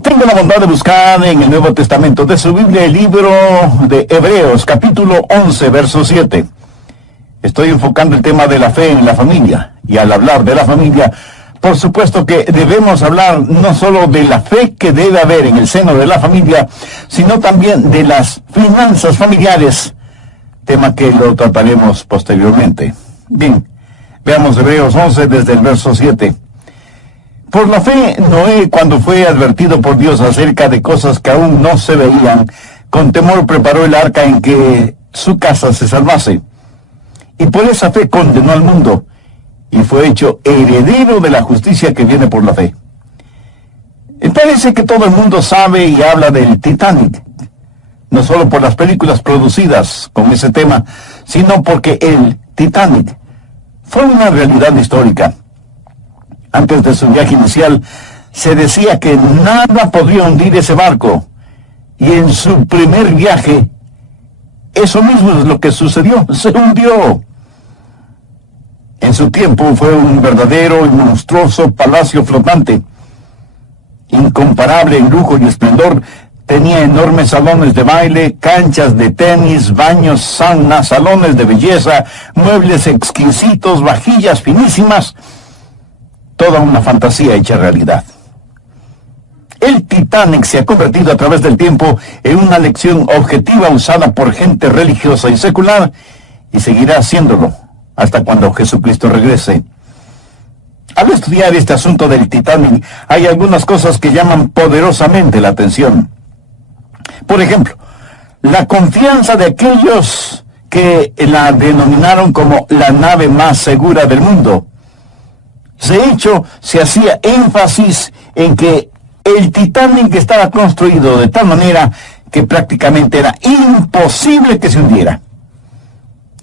Tenga la bondad de buscar en el Nuevo Testamento de su Biblia el libro de Hebreos, capítulo 11, verso 7. Estoy enfocando el tema de la fe en la familia. Y al hablar de la familia, por supuesto que debemos hablar no solo de la fe que debe haber en el seno de la familia, sino también de las finanzas familiares, tema que lo trataremos posteriormente. Bien, veamos Hebreos 11 desde el verso 7. Por la fe, Noé, cuando fue advertido por Dios acerca de cosas que aún no se veían, con temor preparó el arca en que su casa se salvase. Y por esa fe condenó al mundo, y fue hecho heredero de la justicia que viene por la fe. Me parece que todo el mundo sabe y habla del Titanic, no solo por las películas producidas con ese tema, sino porque el Titanic fue una realidad histórica. Antes de su viaje inicial, se decía que nada podría hundir ese barco. Y en su primer viaje, eso mismo es lo que sucedió, se hundió. En su tiempo fue un verdadero y monstruoso palacio flotante. Incomparable en lujo y esplendor, tenía enormes salones de baile, canchas de tenis, baños, saunas, salones de belleza, muebles exquisitos, vajillas finísimas. Toda una fantasía hecha realidad. El Titanic se ha convertido a través del tiempo en una lección objetiva usada por gente religiosa y secular, y seguirá haciéndolo hasta cuando Jesucristo regrese. Al estudiar este asunto del Titanic, hay algunas cosas que llaman poderosamente la atención. Por ejemplo, la confianza de aquellos que la denominaron como la nave más segura del mundo. De hecho, se hacía énfasis en que el Titanic estaba construido de tal manera que prácticamente era imposible que se hundiera.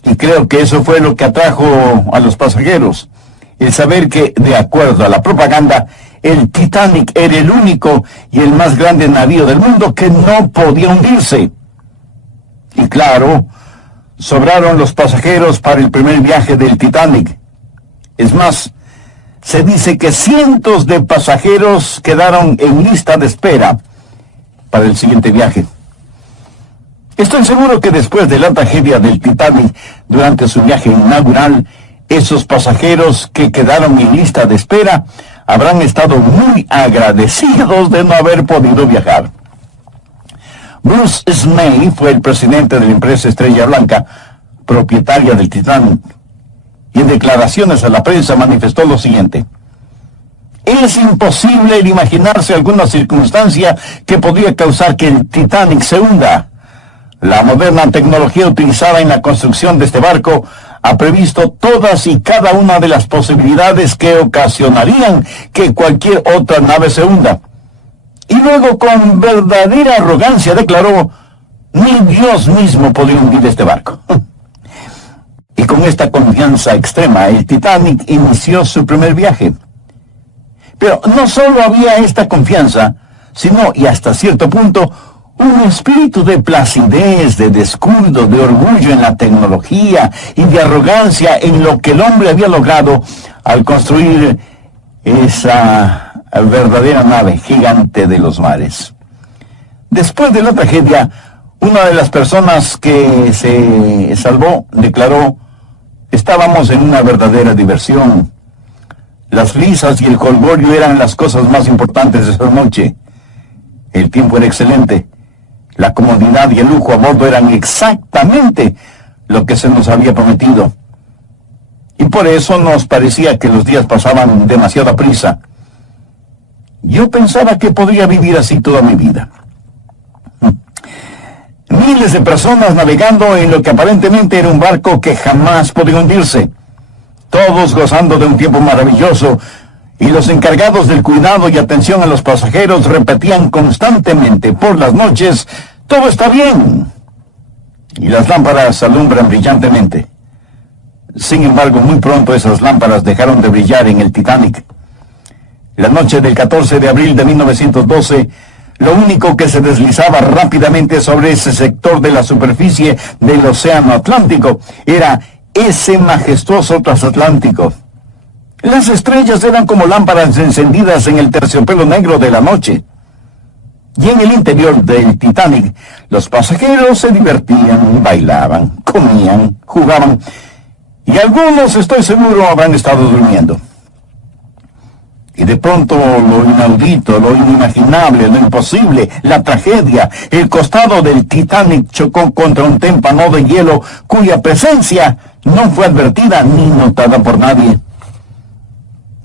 Y creo que eso fue lo que atrajo a los pasajeros, el saber que, de acuerdo a la propaganda, el Titanic era el único y el más grande navío del mundo que no podía hundirse. Y claro, sobraron los pasajeros para el primer viaje del Titanic. Es más, se dice que cientos de pasajeros quedaron en lista de espera para el siguiente viaje. Estoy seguro que después de la tragedia del Titanic, durante su viaje inaugural, esos pasajeros que quedaron en lista de espera habrán estado muy agradecidos de no haber podido viajar. Bruce Ismay fue el presidente de la empresa Estrella Blanca, propietaria del Titanic, y en declaraciones a la prensa manifestó lo siguiente: es imposible el imaginarse alguna circunstancia que podría causar que el Titanic se hunda. La moderna tecnología utilizada en la construcción de este barco ha previsto todas y cada una de las posibilidades que ocasionarían que cualquier otra nave se hunda. Y luego, con verdadera arrogancia, declaró: ni Dios mismo podría hundir este barco. Y con esta confianza extrema, el Titanic inició su primer viaje. Pero no solo había esta confianza, sino, y hasta cierto punto, un espíritu de placidez, de descuido, de orgullo en la tecnología y de arrogancia en lo que el hombre había logrado al construir esa verdadera nave gigante de los mares. Después de la tragedia, una de las personas que se salvó declaró: estábamos en una verdadera diversión. Las risas y el jolgorio eran las cosas más importantes de esa noche. El tiempo era excelente. La comodidad y el lujo a bordo eran exactamente lo que se nos había prometido. Y por eso nos parecía que los días pasaban demasiada prisa. Yo pensaba que podría vivir así toda mi vida. Miles de personas navegando en lo que aparentemente era un barco que jamás podía hundirse. Todos gozando de un tiempo maravilloso, y los encargados del cuidado y atención a los pasajeros repetían constantemente por las noches: todo está bien. Y las lámparas alumbran brillantemente. Sin embargo, muy pronto esas lámparas dejaron de brillar en el Titanic. La noche del 14 de abril de 1912, lo único que se deslizaba rápidamente sobre ese sector de la superficie del Océano Atlántico era ese majestuoso transatlántico. Las estrellas eran como lámparas encendidas en el terciopelo negro de la noche. Y en el interior del Titanic, los pasajeros se divertían, bailaban, comían, jugaban, y algunos, estoy seguro, habrán estado durmiendo. Y de pronto lo inaudito, lo inimaginable, lo imposible, la tragedia, el costado del Titanic chocó contra un témpano de hielo cuya presencia no fue advertida ni notada por nadie.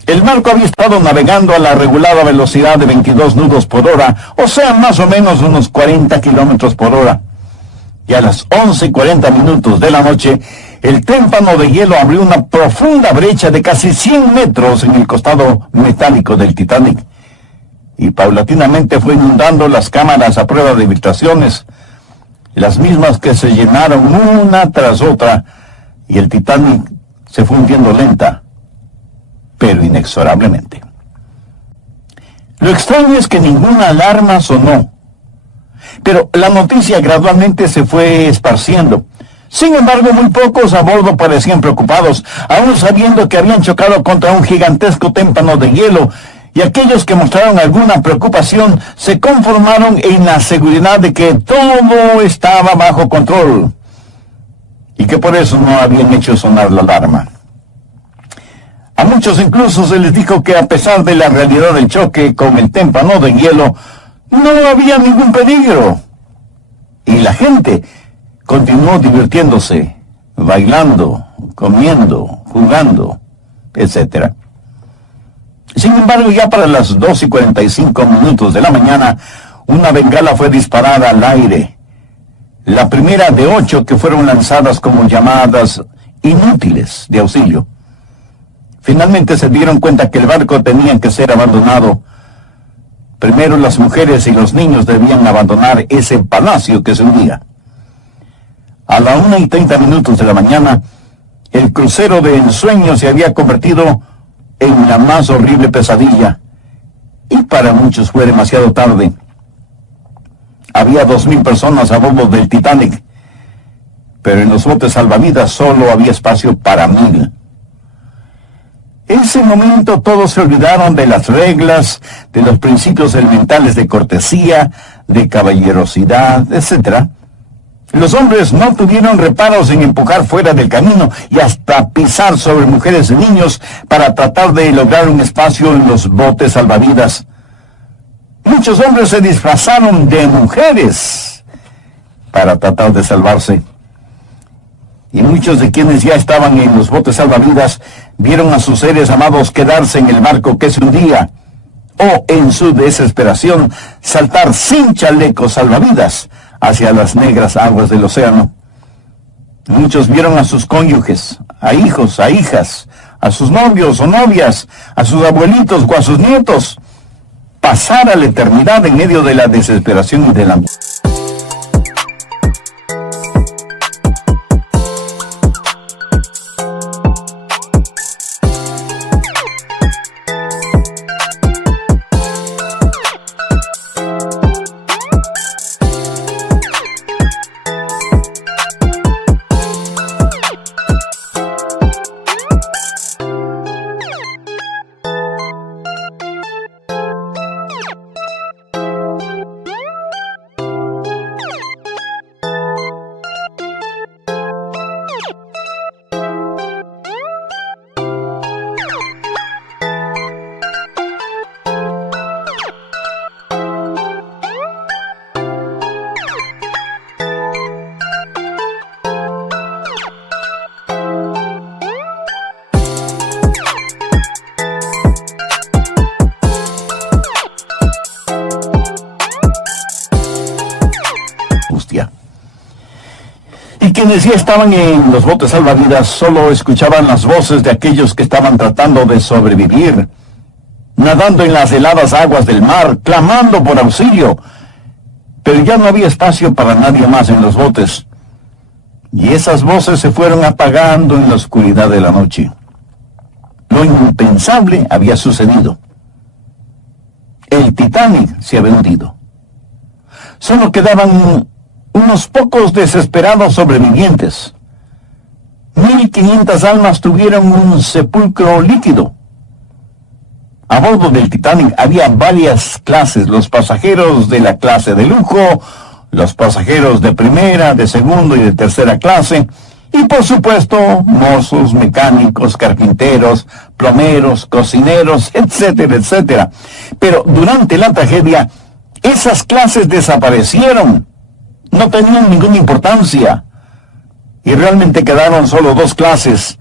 El barco había estado navegando a la regulada velocidad de 22 nudos por hora, o sea, más o menos unos 40 kilómetros por hora. Y a las 11:40 de la noche, el témpano de hielo abrió una profunda brecha de casi 100 metros en el costado metálico del Titanic. Y paulatinamente fue inundando las cámaras a prueba de vibraciones, las mismas que se llenaron una tras otra, y el Titanic se fue hundiendo lenta, pero inexorablemente. Lo extraño es que ninguna alarma sonó, pero la noticia gradualmente se fue esparciendo. Sin embargo, muy pocos a bordo parecían preocupados, aún sabiendo que habían chocado contra un gigantesco témpano de hielo, y aquellos que mostraron alguna preocupación se conformaron en la seguridad de que todo estaba bajo control, y que por eso no habían hecho sonar la alarma. A muchos incluso se les dijo que a pesar de la realidad del choque con el témpano de hielo, no había ningún peligro. Y la gente continuó divirtiéndose, bailando, comiendo, jugando, etc. Sin embargo, ya para las 2:45 de la mañana, una bengala fue disparada al aire. La primera de 8 que fueron lanzadas como llamadas inútiles de auxilio. Finalmente se dieron cuenta que el barco tenía que ser abandonado. Primero las mujeres y los niños debían abandonar ese palacio que se hundía. A la 1:30 de la mañana, el crucero de ensueño se había convertido en la más horrible pesadilla, y para muchos fue demasiado tarde. Había 2,000 personas a bordo del Titanic, pero en los botes salvavidas solo había espacio para 1,000. En ese momento todos se olvidaron de las reglas, de los principios elementales de cortesía, de caballerosidad, etc. Los hombres no tuvieron reparos en empujar fuera del camino y hasta pisar sobre mujeres y niños para tratar de lograr un espacio en los botes salvavidas. Muchos hombres se disfrazaron de mujeres para tratar de salvarse. Y muchos de quienes ya estaban en los botes salvavidas vieron a sus seres amados quedarse en el barco que se hundía, o en su desesperación saltar sin chalecos salvavidas hacia las negras aguas del océano. Muchos vieron a sus cónyuges, a hijos, a hijas, a sus novios o novias, a sus abuelitos o a sus nietos, pasar a la eternidad en medio de la desesperación y de la angustia. Y quienes ya estaban en los botes salvavidas solo escuchaban las voces de aquellos que estaban tratando de sobrevivir, nadando en las heladas aguas del mar, clamando por auxilio. Pero ya no había espacio para nadie más en los botes, y esas voces se fueron apagando en la oscuridad de la noche. Lo impensable había sucedido. El Titanic se había hundido. Solo quedaban unos pocos desesperados sobrevivientes. 1,500 almas tuvieron un sepulcro líquido. A bordo del Titanic había varias clases, los pasajeros de la clase de lujo, los pasajeros de primera, de segunda y de tercera clase, y por supuesto, mozos, mecánicos, carpinteros, plomeros, cocineros, etcétera, etcétera. Pero durante la tragedia, esas clases desaparecieron, no tenían ninguna importancia, y realmente quedaron solo dos clases,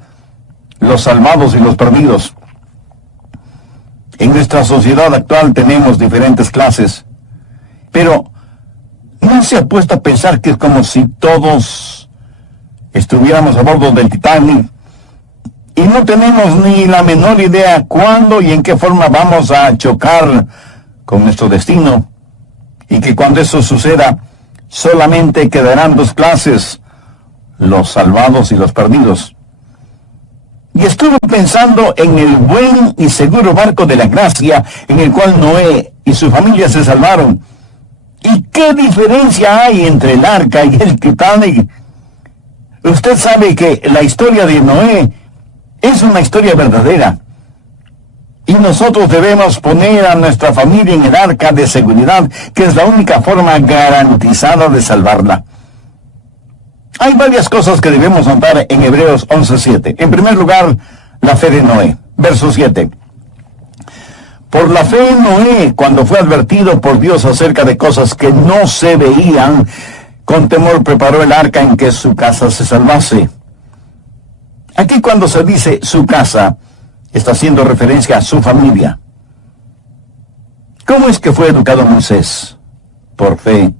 los salvados y los perdidos. En nuestra sociedad actual tenemos diferentes clases, pero ¿no se ha puesto a pensar que es como si todos estuviéramos a bordo del Titanic y no tenemos ni la menor idea cuándo y en qué forma vamos a chocar con nuestro destino? Y que cuando eso suceda, solamente quedarán dos clases, los salvados y los perdidos. Y estuve pensando en el buen y seguro barco de la gracia en el cual Noé y su familia se salvaron. ¿Y qué diferencia hay entre el arca y el Titanic? Usted sabe que la historia de Noé es una historia verdadera. Y nosotros debemos poner a nuestra familia en el arca de seguridad, que es la única forma garantizada de salvarla. Hay varias cosas que debemos notar en Hebreos 11:7. En primer lugar, la fe de Noé. Verso 7. Por la fe Noé, cuando fue advertido por Dios acerca de cosas que no se veían, con temor preparó el arca en que su casa se salvase. Aquí cuando se dice su casa, está haciendo referencia a su familia. ¿Cómo es que fue educado Moisés? Por fe.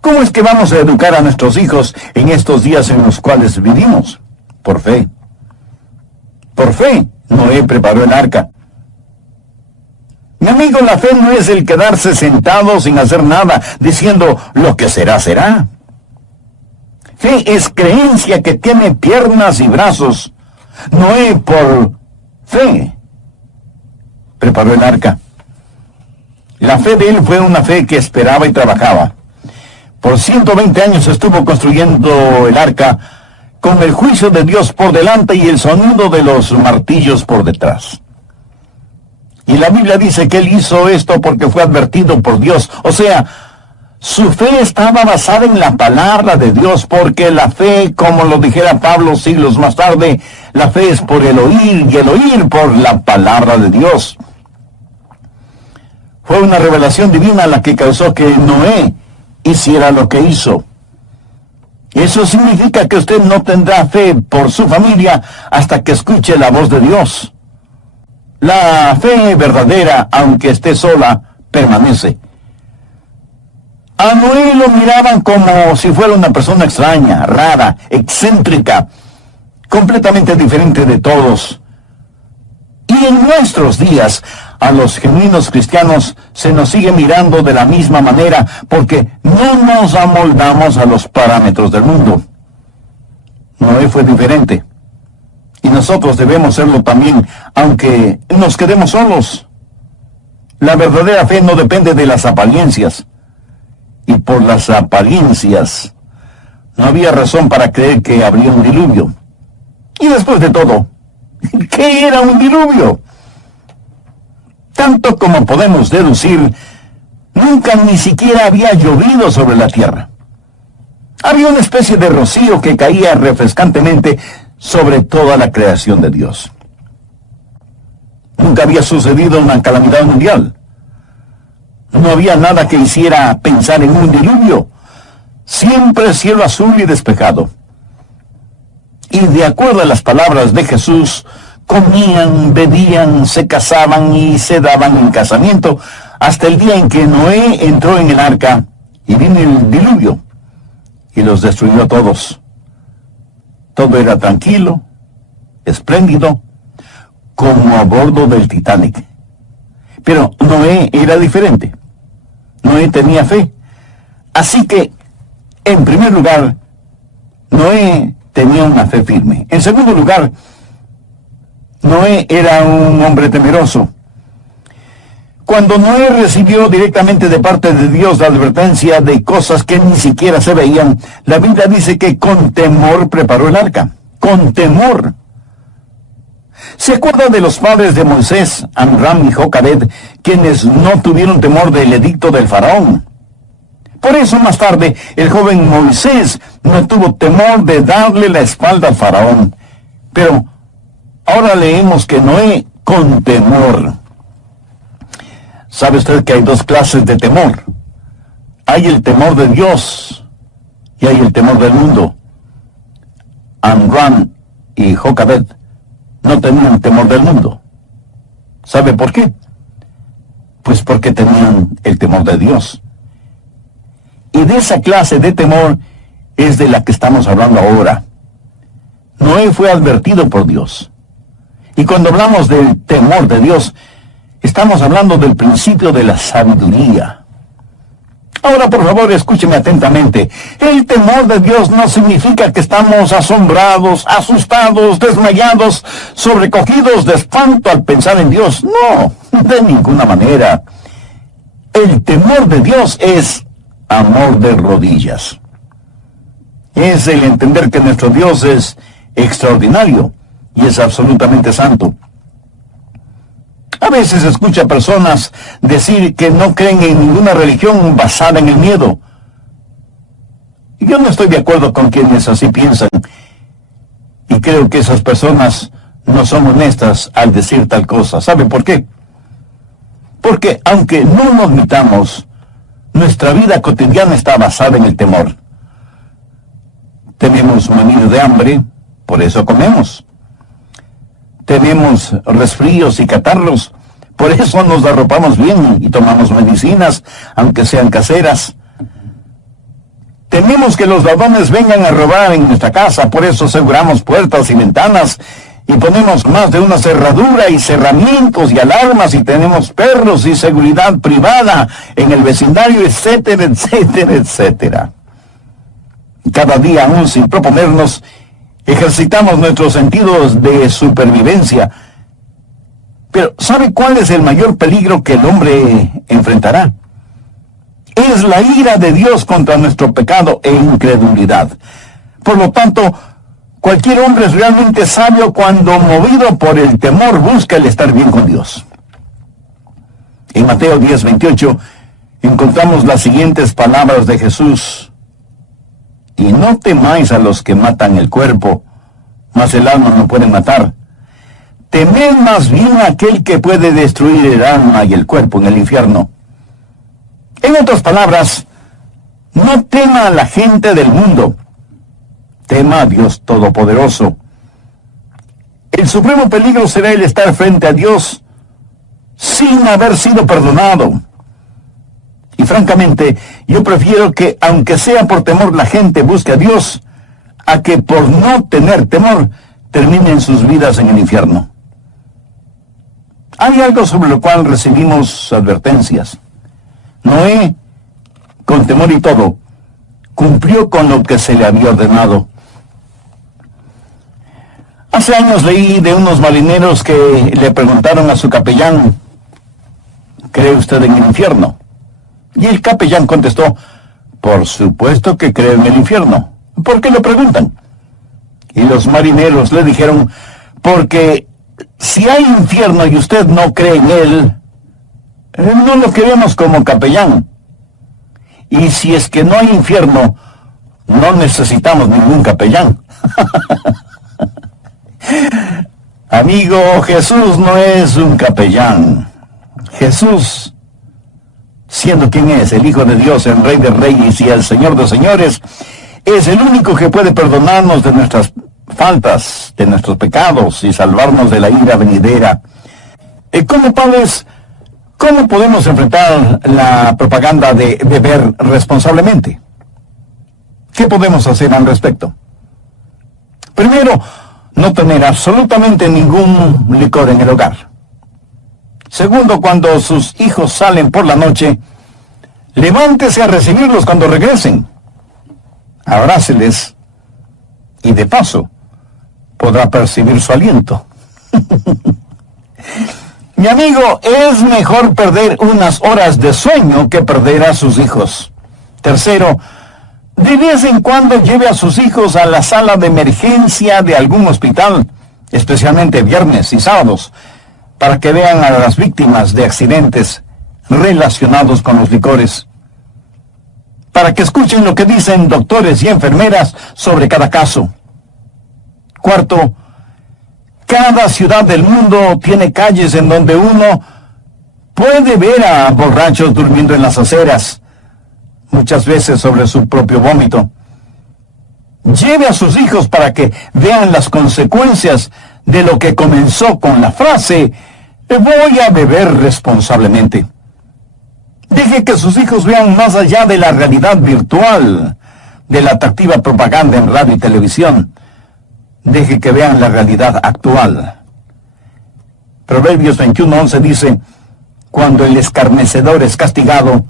¿Cómo es que vamos a educar a nuestros hijos en estos días en los cuales vivimos? Por fe. Por fe, Noé preparó el arca. Mi amigo, la fe no es el quedarse sentado sin hacer nada, diciendo, lo que será, será. Fe es creencia que tiene piernas y brazos. Noé, por fe, preparó el arca. La fe de él fue una fe que esperaba y trabajaba. Por 120 años estuvo construyendo el arca con el juicio de Dios por delante y el sonido de los martillos por detrás. Y la Biblia dice que él hizo esto porque fue advertido por Dios. O sea, su fe estaba basada en la palabra de Dios, porque la fe, como lo dijera Pablo siglos más tarde, la fe es por el oír y el oír por la palabra de Dios. Fue una revelación divina la que causó que Noé hiciera lo que hizo. Eso significa que usted no tendrá fe por su familia hasta que escuche la voz de Dios. La fe verdadera, aunque esté sola, permanece. A Noé lo miraban como si fuera una persona extraña, rara, excéntrica, completamente diferente de todos. Y en nuestros días, a los genuinos cristianos se nos sigue mirando de la misma manera, porque no nos amoldamos a los parámetros del mundo. Noé fue diferente. Y nosotros debemos serlo también, aunque nos quedemos solos. La verdadera fe no depende de las apariencias. Y por las apariencias, no había razón para creer que habría un diluvio. Y después de todo, ¿qué era un diluvio? Tanto como podemos deducir, nunca ni siquiera había llovido sobre la tierra. Había una especie de rocío que caía refrescantemente sobre toda la creación de Dios. Nunca había sucedido una calamidad mundial. No había nada que hiciera pensar en un diluvio. Siempre cielo azul y despejado. Y de acuerdo a las palabras de Jesús, comían, bebían, se casaban y se daban en casamiento hasta el día en que Noé entró en el arca y vino el diluvio y los destruyó a todos. Todo era tranquilo, espléndido, como a bordo del Titanic. Pero Noé era diferente. Noé tenía fe. Así que, en primer lugar, Noé tenía una fe firme. En segundo lugar, Noé era un hombre temeroso. Cuando Noé recibió directamente de parte de Dios la advertencia de cosas que ni siquiera se veían, la Biblia dice que con temor preparó el arca. Con temor. ¿Se acuerda de los padres de Moisés, Amram y Jocabed, quienes no tuvieron temor del edicto del faraón? Por eso más tarde el joven Moisés no tuvo temor de darle la espalda al faraón. Pero ahora leemos que Noé con temor. ¿Sabe usted que hay dos clases de temor? Hay el temor de Dios y hay el temor del mundo. Amram y Jocabed no tenían temor del mundo. ¿Sabe por qué? Pues porque tenían el temor de Dios. Y de esa clase de temor es de la que estamos hablando ahora. Noé fue advertido por Dios. Y cuando hablamos del temor de Dios, estamos hablando del principio de la sabiduría. Ahora, por favor, escúcheme atentamente. El temor de Dios no significa que estamos asombrados, asustados, desmayados, sobrecogidos de espanto al pensar en Dios. No, de ninguna manera. El temor de Dios es amor de rodillas. Es el entender que nuestro Dios es extraordinario y es absolutamente santo. A veces escucha personas decir que no creen en ninguna religión basada en el miedo. Yo no estoy de acuerdo con quienes así piensan. Y creo que esas personas no son honestas al decir tal cosa. ¿Sabe por qué? Porque aunque no lo admitamos, nuestra vida cotidiana está basada en el temor. Tenemos morir de hambre, por eso comemos. Tenemos resfríos y catarros, por eso nos arropamos bien y tomamos medicinas, aunque sean caseras. Tememos que los ladrones vengan a robar en nuestra casa, por eso aseguramos puertas y ventanas, y ponemos más de una cerradura y cerramientos y alarmas, y tenemos perros y seguridad privada en el vecindario, etcétera, etcétera, etcétera. Cada día, aún sin proponernos, ejercitamos nuestros sentidos de supervivencia. Pero ¿sabe cuál es el mayor peligro que el hombre enfrentará? Es la ira de Dios contra nuestro pecado e incredulidad. Por lo tanto, cualquier hombre es realmente sabio cuando, movido por el temor, busca el estar bien con Dios. En Mateo 10:28 encontramos las siguientes palabras de Jesús: y no temáis a los que matan el cuerpo, mas el alma no puede matar. Temed más bien a aquel que puede destruir el alma y el cuerpo en el infierno. En otras palabras, no tema a la gente del mundo, tema a Dios Todopoderoso. El supremo peligro será el estar frente a Dios sin haber sido perdonado. Y francamente, yo prefiero que, aunque sea por temor, la gente busque a Dios, a que por no tener temor, terminen sus vidas en el infierno. Hay algo sobre lo cual recibimos advertencias. Noé, con temor y todo, cumplió con lo que se le había ordenado. Hace años leí de unos marineros que le preguntaron a su capellán: ¿cree usted en el infierno? Y el capellán contestó: por supuesto que creo en el infierno. ¿Por qué lo preguntan? Y los marineros le dijeron: porque si hay infierno y usted no cree en él, no lo queremos como capellán. Y si es que no hay infierno, no necesitamos ningún capellán. Amigo, Jesús no es un capellán. Jesús, siendo quien es, el Hijo de Dios, el Rey de Reyes y el Señor de Señores, es el único que puede perdonarnos de nuestras faltas, de nuestros pecados y salvarnos de la ira venidera. Como padres, ¿cómo podemos enfrentar la propaganda de beber responsablemente? ¿Qué podemos hacer al respecto? Primero, no tener absolutamente ningún licor en el hogar. Segundo, cuando sus hijos salen por la noche, levántese a recibirlos cuando regresen. Abráceles y de paso podrá percibir su aliento. Mi amigo, es mejor perder unas horas de sueño que perder a sus hijos. Tercero, de vez en cuando lleve a sus hijos a la sala de emergencia de algún hospital especialmente viernes y sábados, para que vean a las víctimas de accidentes relacionados con los licores, para que escuchen lo que dicen doctores y enfermeras sobre cada caso. Cuarto, cada ciudad del mundo tiene calles en donde uno puede ver a borrachos durmiendo en las aceras, muchas veces sobre su propio vómito. Lleve a sus hijos para que vean las consecuencias de lo que comenzó con la frase "voy a beber responsablemente". Deje que sus hijos vean más allá de la realidad virtual, de la atractiva propaganda en radio y televisión. Deje que vean la realidad actual. Proverbios 21:11 dice: cuando el escarnecedor es castigado,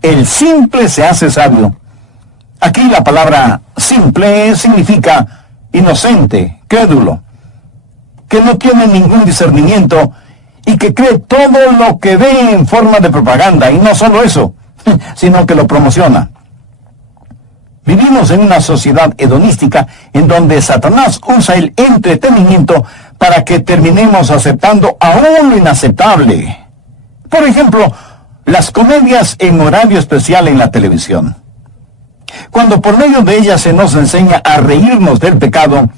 el simple se hace sabio. Aquí la palabra simple significa inocente, crédulo, que no tiene ningún discernimiento y que cree todo lo que ve en forma de propaganda, y no solo eso, sino que lo promociona. Vivimos en una sociedad hedonística en donde Satanás usa el entretenimiento para que terminemos aceptando aún lo inaceptable. Por ejemplo, las comedias en horario especial en la televisión. Cuando por medio de ellas se nos enseña a reírnos del pecado,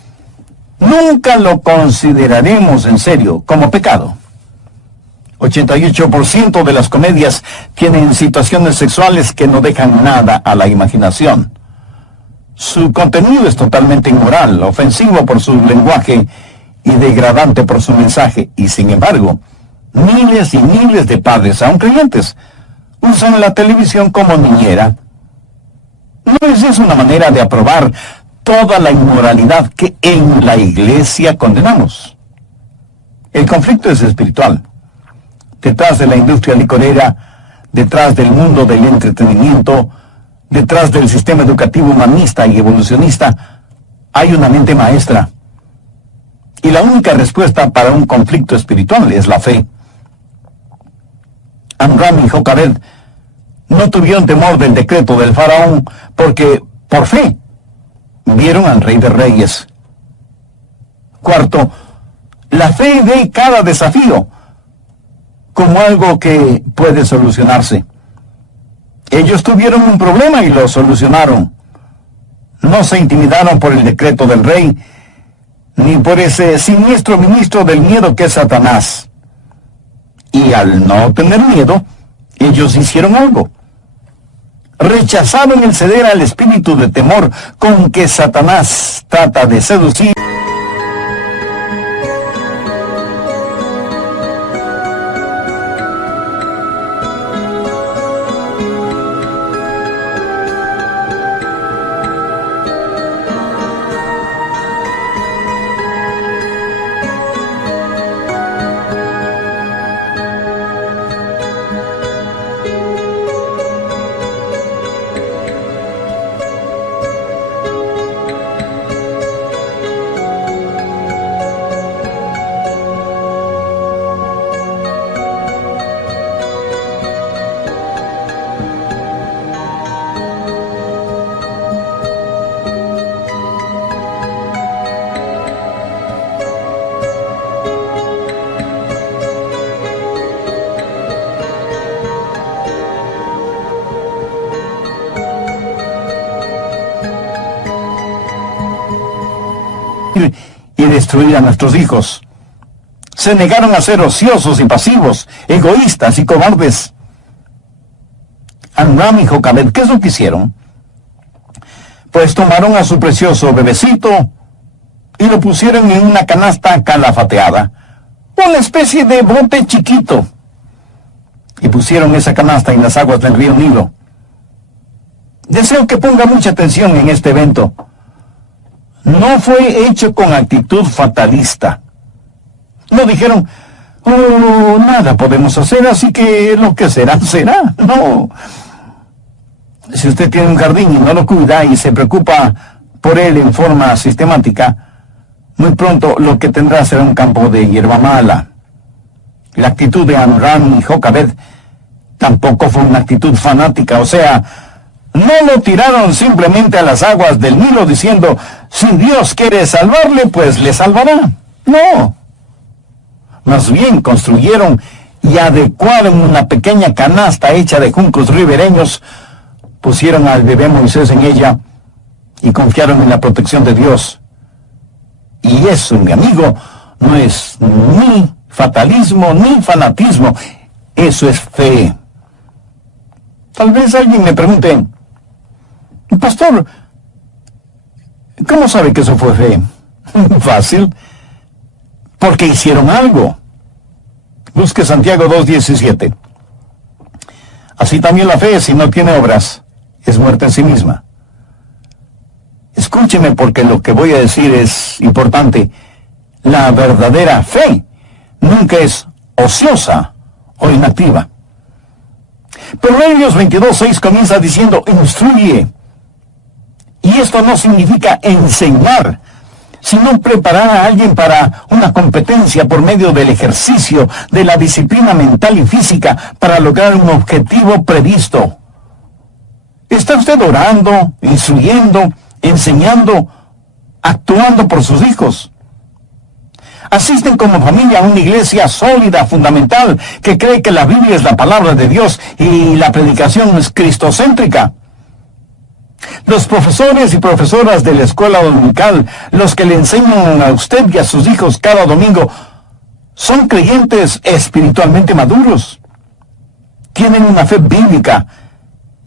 nunca lo consideraremos en serio como pecado. 88% de las comedias tienen situaciones sexuales que no dejan nada a la imaginación. Su contenido es totalmente inmoral, ofensivo por su lenguaje y degradante por su mensaje, y sin embargo, miles y miles de padres, aun creyentes, usan la televisión como niñera. ¿No es eso una manera de aprobar toda la inmoralidad que en la iglesia condenamos? El conflicto es espiritual. Detrás de la industria licorera, detrás del mundo del entretenimiento, detrás del sistema educativo humanista y evolucionista, hay una mente maestra. Y la única respuesta para un conflicto espiritual es la fe. Amram y Jocabed no tuvieron temor del decreto del faraón porque, por fe, vieron al Rey de Reyes. Cuarto, la fe ve cada desafío como algo que puede solucionarse. Ellos tuvieron un problema y lo solucionaron. No se intimidaron por el decreto del rey, ni por ese siniestro ministro del miedo que es Satanás. Y al no tener miedo, ellos hicieron algo. Rechazaron el ceder al espíritu de temor con que Satanás trata de seducir. Y destruir a nuestros hijos. Se negaron a ser ociosos y pasivos, egoístas y cobardes. Amram y Jocabed, ¿qué es lo que hicieron? Pues tomaron a su precioso bebecito y lo pusieron en una canasta calafateada, una especie de bote chiquito, y pusieron esa canasta en las aguas del río Nilo. Deseo que ponga mucha atención en este evento. No fue hecho con actitud fatalista. No dijeron, oh, nada podemos hacer, así que lo que será, será. No. Si usted tiene un jardín y no lo cuida y se preocupa por él en forma sistemática, muy pronto lo que tendrá será un campo de hierba mala. La actitud de Amram y Jocabed tampoco fue una actitud fanática, o sea, no lo tiraron simplemente a las aguas del Nilo diciendo, si Dios quiere salvarle, pues le salvará. No. Más bien construyeron y adecuaron una pequeña canasta hecha de juncos ribereños, pusieron al bebé Moisés en ella y confiaron en la protección de Dios. Y eso, mi amigo, no es ni fatalismo ni fanatismo, eso es fe. Tal vez alguien me pregunte, pastor, ¿cómo sabe que eso fue fe? Fácil, porque hicieron algo. Busque Santiago 2:17. Así también la fe, si no tiene obras, es muerta en sí misma. Escúcheme, porque lo que voy a decir es importante. La verdadera fe nunca es ociosa o inactiva. Proverbios 22:6 comienza diciendo, instruye. Y esto no significa enseñar, sino preparar a alguien para una competencia por medio del ejercicio, de la disciplina mental y física para lograr un objetivo previsto. ¿Está usted orando, instruyendo, enseñando, actuando por sus hijos? Asisten como familia a una iglesia sólida, fundamental, que cree que la Biblia es la palabra de Dios y la predicación es cristocéntrica. Los profesores y profesoras de la escuela dominical, los que le enseñan a usted y a sus hijos cada domingo, son creyentes espiritualmente maduros. Tienen una fe bíblica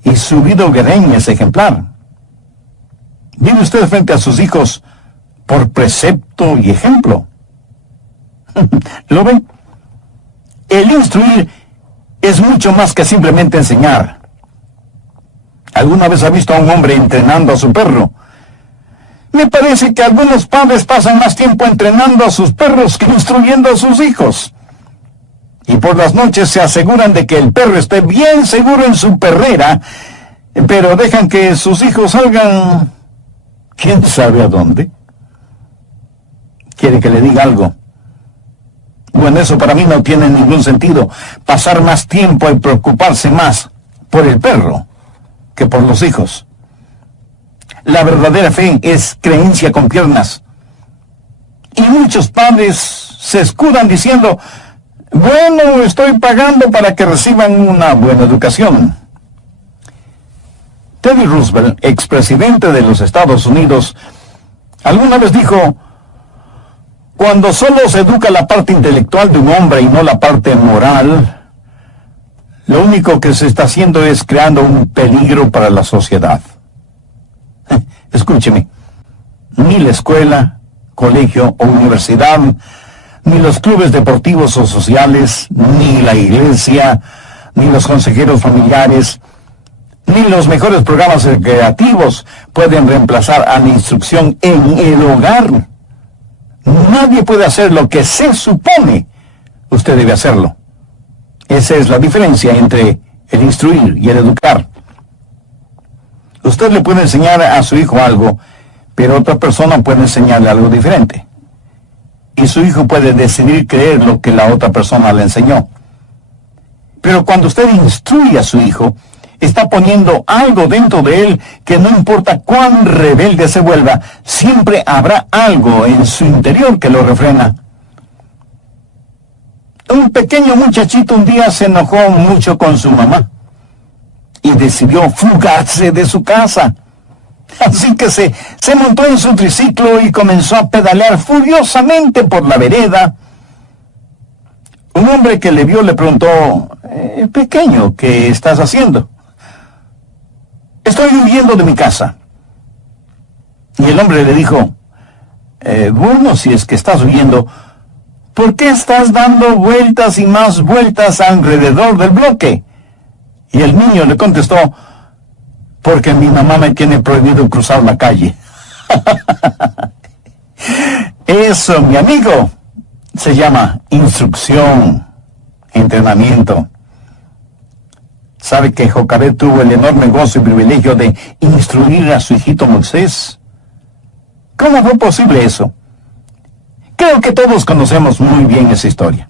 y su vida hogareña es ejemplar. Vive usted frente a sus hijos por precepto y ejemplo. ¿Lo ven? El instruir es mucho más que simplemente enseñar. ¿Alguna vez ha visto a un hombre entrenando a su perro? Me parece que algunos padres pasan más tiempo entrenando a sus perros que instruyendo a sus hijos. Y por las noches se aseguran de que el perro esté bien seguro en su perrera, pero dejan que sus hijos salgan quién sabe a dónde. ¿Quiere que le diga algo? Bueno, eso para mí no tiene ningún sentido. Pasar más tiempo y preocuparse más por el perro que por los hijos. La verdadera fe es creencia con piernas. Y muchos padres se escudan diciendo, bueno, estoy pagando para que reciban una buena educación. Teddy Roosevelt, expresidente de los Estados Unidos, alguna vez dijo, cuando solo se educa la parte intelectual de un hombre y no la parte moral, lo único que se está haciendo es creando un peligro para la sociedad. Escúcheme, ni la escuela, colegio o universidad, ni los clubes deportivos o sociales, ni la iglesia, ni los consejeros familiares, ni los mejores programas recreativos pueden reemplazar a la instrucción en el hogar. Nadie puede hacer lo que se supone usted debe hacerlo. Esa es la diferencia entre el instruir y el educar. Usted le puede enseñar a su hijo algo, pero otra persona puede enseñarle algo diferente. Y su hijo puede decidir creer lo que la otra persona le enseñó. Pero cuando usted instruye a su hijo, está poniendo algo dentro de él que no importa cuán rebelde se vuelva, siempre habrá algo en su interior que lo refrena. Un pequeño muchachito un día se enojó mucho con su mamá y decidió fugarse de su casa. Así que se montó en su triciclo y comenzó a pedalear furiosamente por la vereda. Un hombre que le vio le preguntó, pequeño, ¿qué estás haciendo? Estoy huyendo de mi casa. Y el hombre le dijo, bueno, si es que estás huyendo, ¿por qué estás dando vueltas y más vueltas alrededor del bloque? Y el niño le contestó, porque mi mamá me tiene prohibido cruzar la calle. Eso, mi amigo, se llama instrucción, entrenamiento. ¿Sabe que Jocabed tuvo el enorme gozo y privilegio de instruir a su hijito Moisés? ¿Cómo fue posible eso? Creo que todos conocemos muy bien esa historia.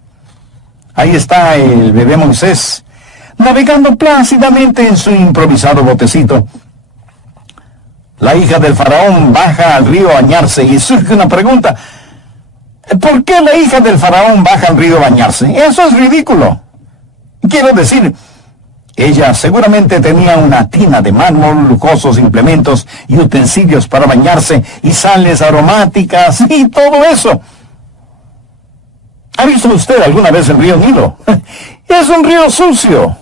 Ahí está el bebé Moisés, navegando plácidamente en su improvisado botecito. La hija del faraón baja al río a bañarse y surge una pregunta. ¿Por qué la hija del faraón baja al río a bañarse? Eso es ridículo. Quiero decir, ella seguramente tenía una tina de mármol, lujosos implementos y utensilios para bañarse, y sales aromáticas y todo eso. ¿Ha visto usted alguna vez el río Nilo? Es un río sucio.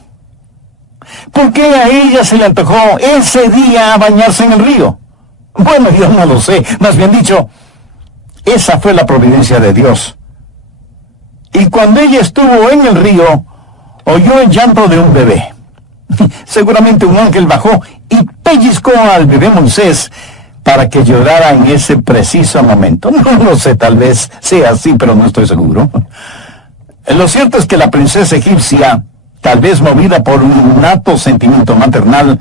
¿Por qué a ella se le antojó ese día bañarse en el río? Bueno, yo no lo sé. Más bien dicho, esa fue la providencia de Dios. Y cuando ella estuvo en el río, oyó el llanto de un bebé. Seguramente un ángel bajó y pellizcó al bebé Moisés para que llorara en ese preciso momento. No lo sé, tal vez sea así, pero no estoy seguro. Lo cierto es que la princesa egipcia, tal vez movida por un innato sentimiento maternal,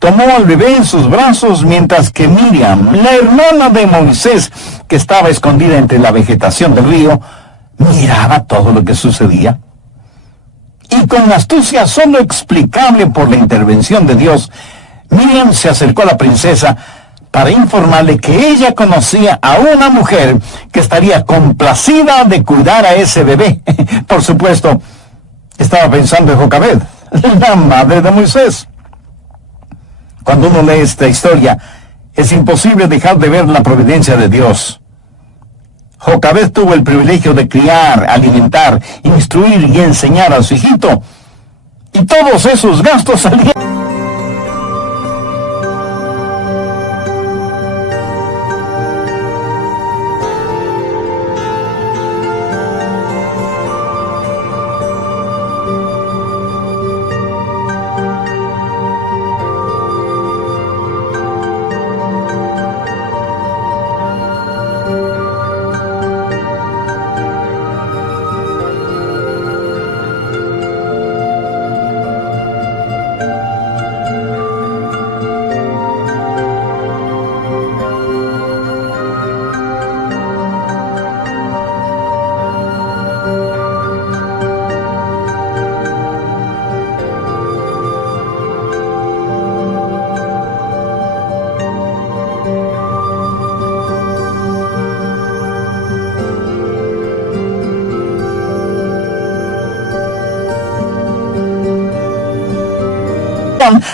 tomó al bebé en sus brazos, mientras que Miriam, la hermana de Moisés, que estaba escondida entre la vegetación del río, miraba todo lo que sucedía. Y con astucia solo explicable por la intervención de Dios, Miriam se acercó a la princesa para informarle que ella conocía a una mujer que estaría complacida de cuidar a ese bebé. Por supuesto, estaba pensando en Jocabed, la madre de Moisés. Cuando uno lee esta historia, es imposible dejar de ver la providencia de Dios. Jocabed tuvo el privilegio de criar, alimentar, instruir y enseñar a su hijito, y todos esos gastos salían.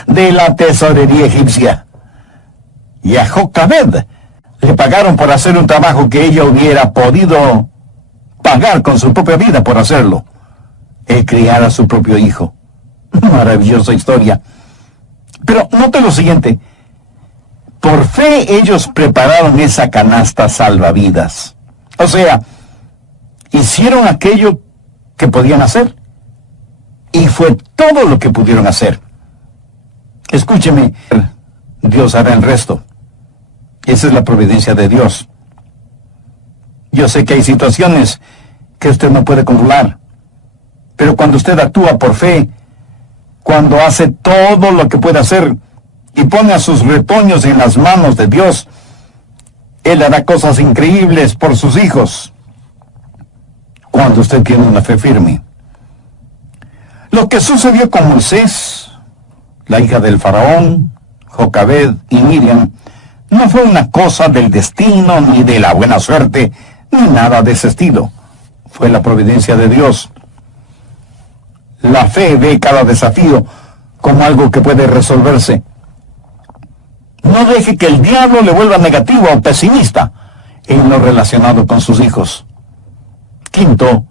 De la tesorería egipcia. Y a Jocabed le pagaron por hacer un trabajo que ella hubiera podido pagar con su propia vida por hacerlo: el criar a su propio hijo. Maravillosa historia. Pero note lo siguiente: por fe ellos prepararon esa canasta salvavidas. O sea, hicieron aquello que podían hacer, y fue todo lo que pudieron hacer. Escúcheme, Dios hará el resto. Esa es la providencia de Dios. Yo sé que hay situaciones que usted no puede controlar, pero cuando usted actúa por fe, cuando hace todo lo que puede hacer y pone a sus retoños en las manos de Dios, Él hará cosas increíbles por sus hijos, cuando usted tiene una fe firme. Lo que sucedió con Moisés, la hija del faraón, Jocabed y Miriam, no fue una cosa del destino, ni de la buena suerte, ni nada de ese estilo. Fue la providencia de Dios. La fe ve cada desafío como algo que puede resolverse. No deje que el diablo le vuelva negativo o pesimista en lo relacionado con sus hijos. Quinto,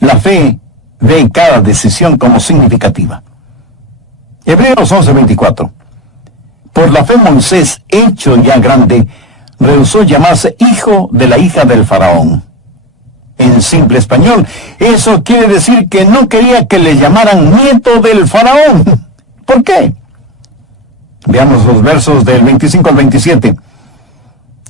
la fe ve cada decisión como significativa. Hebreos 11:24. Por la fe Moisés, hecho ya grande, rehusó llamarse hijo de la hija del faraón. En simple español, eso quiere decir que no quería que le llamaran nieto del faraón. ¿Por qué? Veamos los versos del 25 al 27.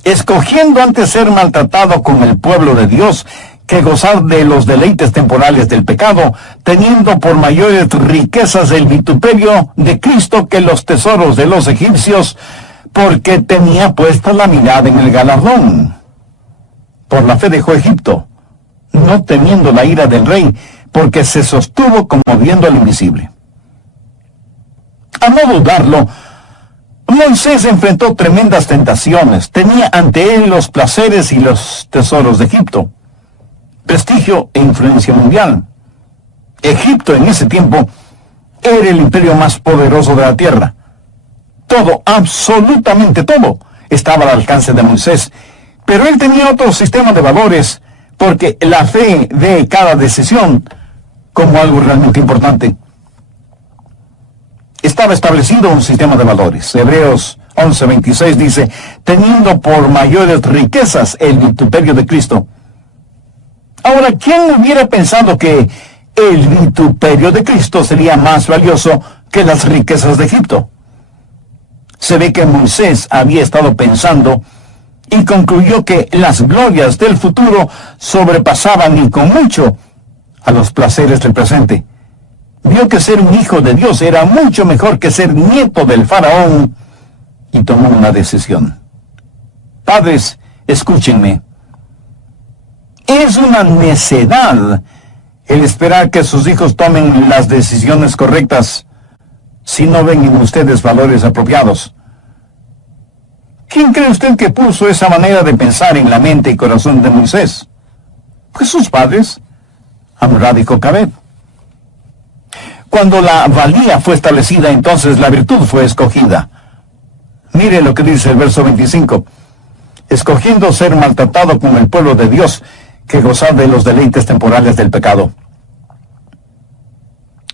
Escogiendo antes ser maltratado con el pueblo de Dios que gozar de los deleites temporales del pecado, teniendo por mayores riquezas el vituperio de Cristo que los tesoros de los egipcios, porque tenía puesta la mirada en el galardón. Por la fe dejó Egipto, no temiendo la ira del rey, porque se sostuvo como viendo al invisible. A no dudarlo, Moisés enfrentó tremendas tentaciones. Tenía ante él los placeres y los tesoros de Egipto, prestigio e influencia mundial. Egipto en ese tiempo era el imperio más poderoso de la tierra. Todo, absolutamente todo, estaba al alcance de Moisés. Pero él tenía otro sistema de valores, porque la fe ve cada decisión como algo realmente importante. Estaba establecido un sistema de valores. Hebreos 11:26 dice, teniendo por mayores riquezas el vituperio de Cristo. Ahora, ¿quién hubiera pensado que el vituperio de Cristo sería más valioso que las riquezas de Egipto? Se ve que Moisés había estado pensando y concluyó que las glorias del futuro sobrepasaban y con mucho a los placeres del presente. Vio que ser un hijo de Dios era mucho mejor que ser nieto del faraón y tomó una decisión. Padres, escúchenme. Es una necedad el esperar que sus hijos tomen las decisiones correctas si no ven en ustedes valores apropiados. ¿Quién cree usted que puso esa manera de pensar en la mente y corazón de Moisés? Pues sus padres, Amrad y Jocabed. Cuando la valía fue establecida, entonces la virtud fue escogida. Mire lo que dice el verso 25. Escogiendo ser maltratado con el pueblo de Dios, que gozar de los deleites temporales del pecado.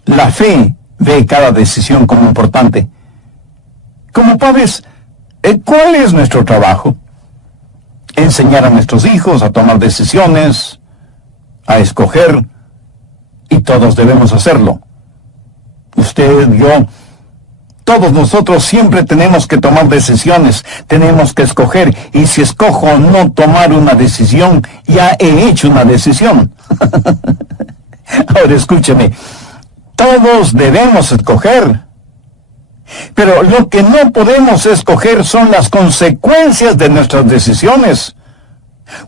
La fe ve cada decisión como importante. Como padres, ¿cuál es nuestro trabajo? Enseñar a nuestros hijos a tomar decisiones, a escoger, y todos debemos hacerlo. Usted, yo, todos nosotros siempre tenemos que tomar decisiones, tenemos que escoger, y si escojo no tomar una decisión, ya he hecho una decisión. Ahora escúcheme, todos debemos escoger, pero lo que no podemos escoger son las consecuencias de nuestras decisiones.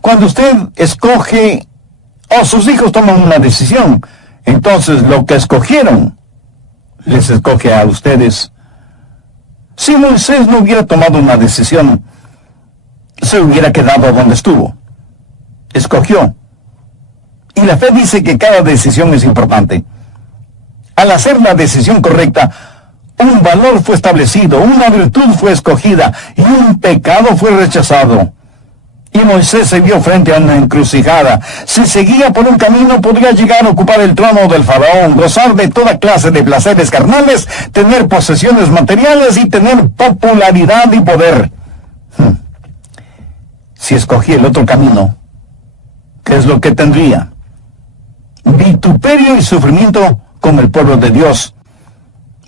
Cuando usted escoge, o sus hijos toman una decisión, entonces lo que escogieron les escoge a ustedes. Si Moisés no hubiera tomado una decisión, se hubiera quedado donde estuvo. Escogió. Y la fe dice que cada decisión es importante. Al hacer la decisión correcta, un valor fue establecido, una virtud fue escogida y un pecado fue rechazado. Y Moisés se vio frente a una encrucijada. Si seguía por un camino, podría llegar a ocupar el trono del faraón, gozar de toda clase de placeres carnales, tener posesiones materiales y tener popularidad y poder. Si escogía el otro camino, ¿qué es lo que tendría? Vituperio y sufrimiento con el pueblo de Dios.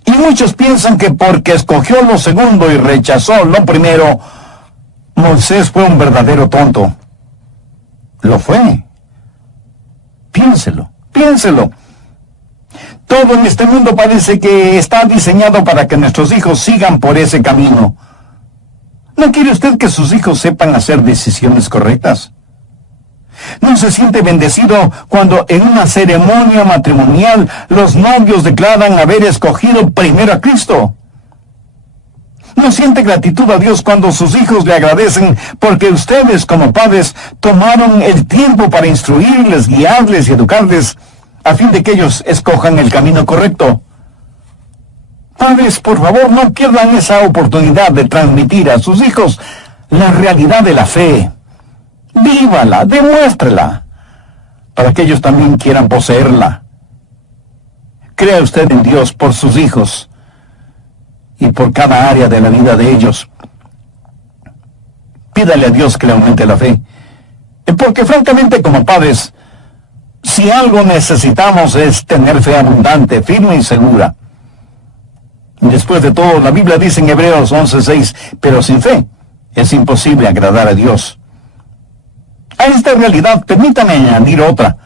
Y muchos piensan que porque escogió lo segundo y rechazó lo primero, Moisés fue un verdadero tonto. Lo fue. Piénselo, piénselo. Todo en este mundo parece que está diseñado para que nuestros hijos sigan por ese camino. ¿No quiere usted que sus hijos sepan hacer decisiones correctas? ¿No se siente bendecido cuando en una ceremonia matrimonial los novios declaran haber escogido primero a Cristo? ¿No siente gratitud a Dios cuando sus hijos le agradecen porque ustedes como padres tomaron el tiempo para instruirles, guiarles y educarles a fin de que ellos escojan el camino correcto? Padres, por favor, no pierdan esa oportunidad de transmitir a sus hijos la realidad de la fe. Vívala, demuéstrela, para que ellos también quieran poseerla. Crea usted en Dios por sus hijos y por cada área de la vida de ellos. Pídale a Dios que le aumente la fe. Porque francamente, como padres, si algo necesitamos es tener fe abundante, firme y segura. Después de todo, la Biblia dice en Hebreos 11:6, pero sin fe es imposible agradar a Dios. A esta realidad, permítame añadir otra.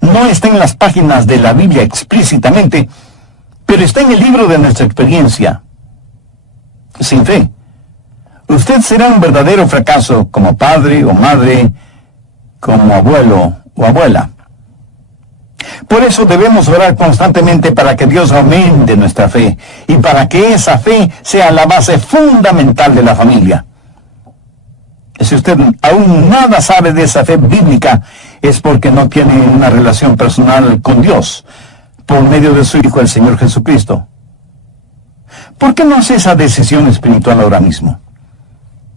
No está en las páginas de la Biblia explícitamente, pero está en el libro de nuestra experiencia. Sin fe, usted será un verdadero fracaso como padre o madre, como abuelo o abuela. Por eso debemos orar constantemente para que Dios aumente nuestra fe y para que esa fe sea la base fundamental de la familia. Si usted aún nada sabe de esa fe bíblica, es porque no tiene una relación personal con Dios por medio de su Hijo, el Señor Jesucristo. ¿Por qué no hace esa decisión espiritual ahora mismo?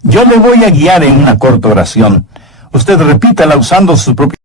Yo le voy a guiar en una corta oración. Usted repítala usando sus propias